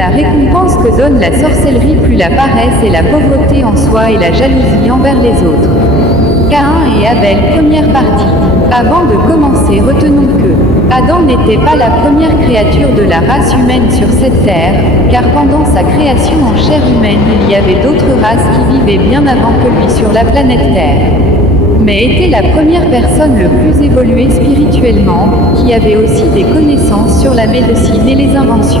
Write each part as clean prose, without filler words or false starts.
La récompense que donne la sorcellerie, plus la paresse et la pauvreté en soi et la jalousie envers les autres. Caïn et Abel, première partie. Avant de commencer, retenons que Adam n'était pas la première créature de la race humaine sur cette terre, car pendant sa création en chair humaine, il y avait d'autres races qui vivaient bien avant que lui sur la planète Terre. Mais était la première personne le plus évoluée spirituellement, qui avait aussi des connaissances sur la médecine et les inventions.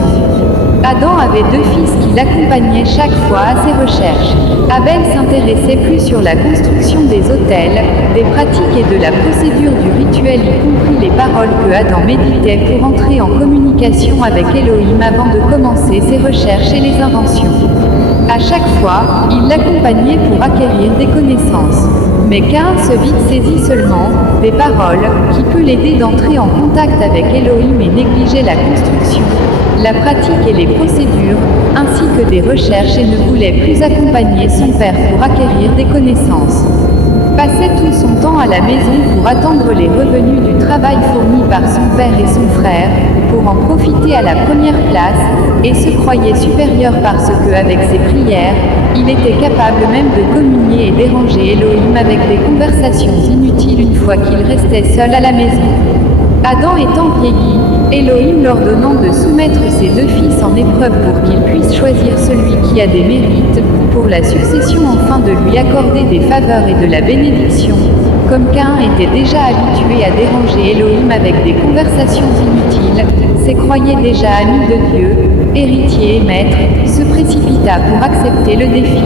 Adam avait 2 fils qui l'accompagnaient chaque fois à ses recherches. Abel s'intéressait plus sur la construction des autels, des pratiques et de la procédure du rituel, y compris les paroles que Adam méditait pour entrer en communication avec Elohim avant de commencer ses recherches et les inventions. À chaque fois, il l'accompagnait pour acquérir des connaissances. Mais Caïn se vit saisi seulement des paroles, qui peut l'aider d'entrer en contact avec Elohim, et négligeait la construction, la pratique et les procédures, ainsi que des recherches, et ne voulait plus accompagner son père pour acquérir des connaissances. Passait tout son temps à la maison pour attendre les revenus du travail fourni par son père et son frère, pour en profiter à la première place, et se croyait supérieur parce que, avec ses prières, il était capable même de communier et déranger Elohim avec des conversations inutiles une fois qu'il restait seul à la maison. Adam étant vieilli, Elohim l'ordonnant de soumettre ses 2 fils en épreuve pour qu'il puisse choisir celui qui a des mérites, pour la succession, afin de lui accorder des faveurs et de la bénédiction. Comme Caïn était déjà habitué à déranger Elohim avec des conversations inutiles, se croyait déjà ami de Dieu, héritier et maître, se précipita pour accepter le défi.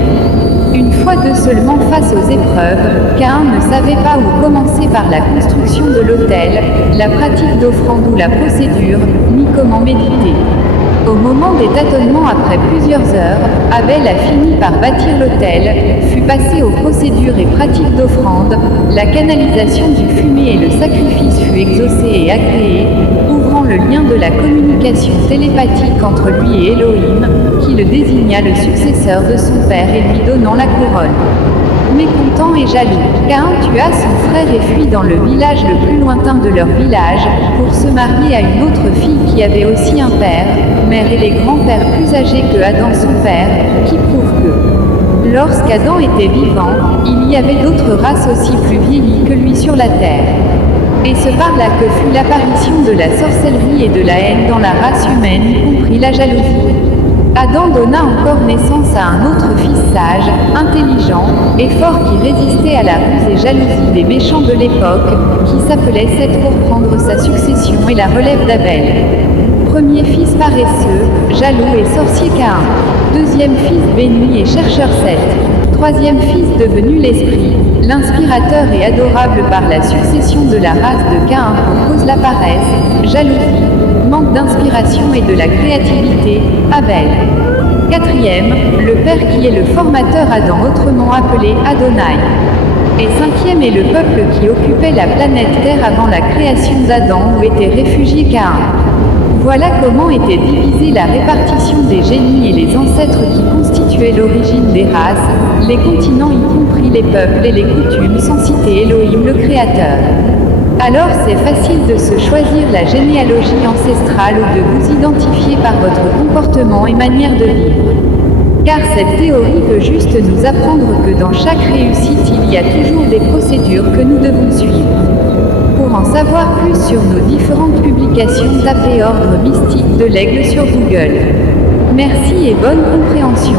Une fois de seulement face aux épreuves, Caïn ne savait pas où commencer par la construction de l'autel, la pratique d'offrande ou la procédure, ni comment méditer. Au moment des tâtonnements, après plusieurs heures, Abel a fini par bâtir l'autel, fut passé aux procédures et pratiques d'offrande, la canalisation du fumet et le sacrifice fut exaucé et agréé, ouvrant le lien de la communication télépathique entre lui et Elohim, qui le désigna le successeur de son père et lui donnant la couronne. Mécontent et jaloux, Caïn tua son frère et fuit dans le village le plus lointain de leur village, pour se marier à une autre fille qui avait aussi un père, mère et les grands-pères plus âgés que Adam son père, qui prouve que, lorsqu'Adam était vivant, il y avait d'autres races aussi plus vieillies que lui sur la terre. Et c'est par là que fut l'apparition de la sorcellerie et de la haine dans la race humaine, y compris la jalousie. Adam donna encore naissance à un autre fils sage, intelligent, et fort, qui résistait à la ruse et jalousie des méchants de l'époque, qui s'appelait Seth, pour prendre sa succession et la relève d'Abel. Premier fils paresseux, jaloux et sorcier Caïn. Deuxième fils béni et chercheur Seth. Troisième fils devenu l'esprit, l'inspirateur et adorable par la succession de la race de Caïn pour cause la paresse, jalousie, manque d'inspiration et de la créativité, Abel. Quatrième, le Père qui est le formateur Adam, autrement appelé Adonai. Et cinquième est le peuple qui occupait la planète Terre avant la création d'Adam, où était réfugié Caïn. Voilà comment était divisée la répartition des génies et les ancêtres qui constituaient l'origine des races, les continents y compris les peuples et les coutumes, sans citer Elohim le Créateur. Alors c'est facile de se choisir la généalogie ancestrale ou de vous identifier par votre comportement et manière de vivre. Car cette théorie veut juste nous apprendre que dans chaque réussite il y a toujours des procédures que nous devons suivre. Pour en savoir plus sur nos différentes publications, tapez Ordre mystique de l'Aigle sur Google. Merci et bonne compréhension.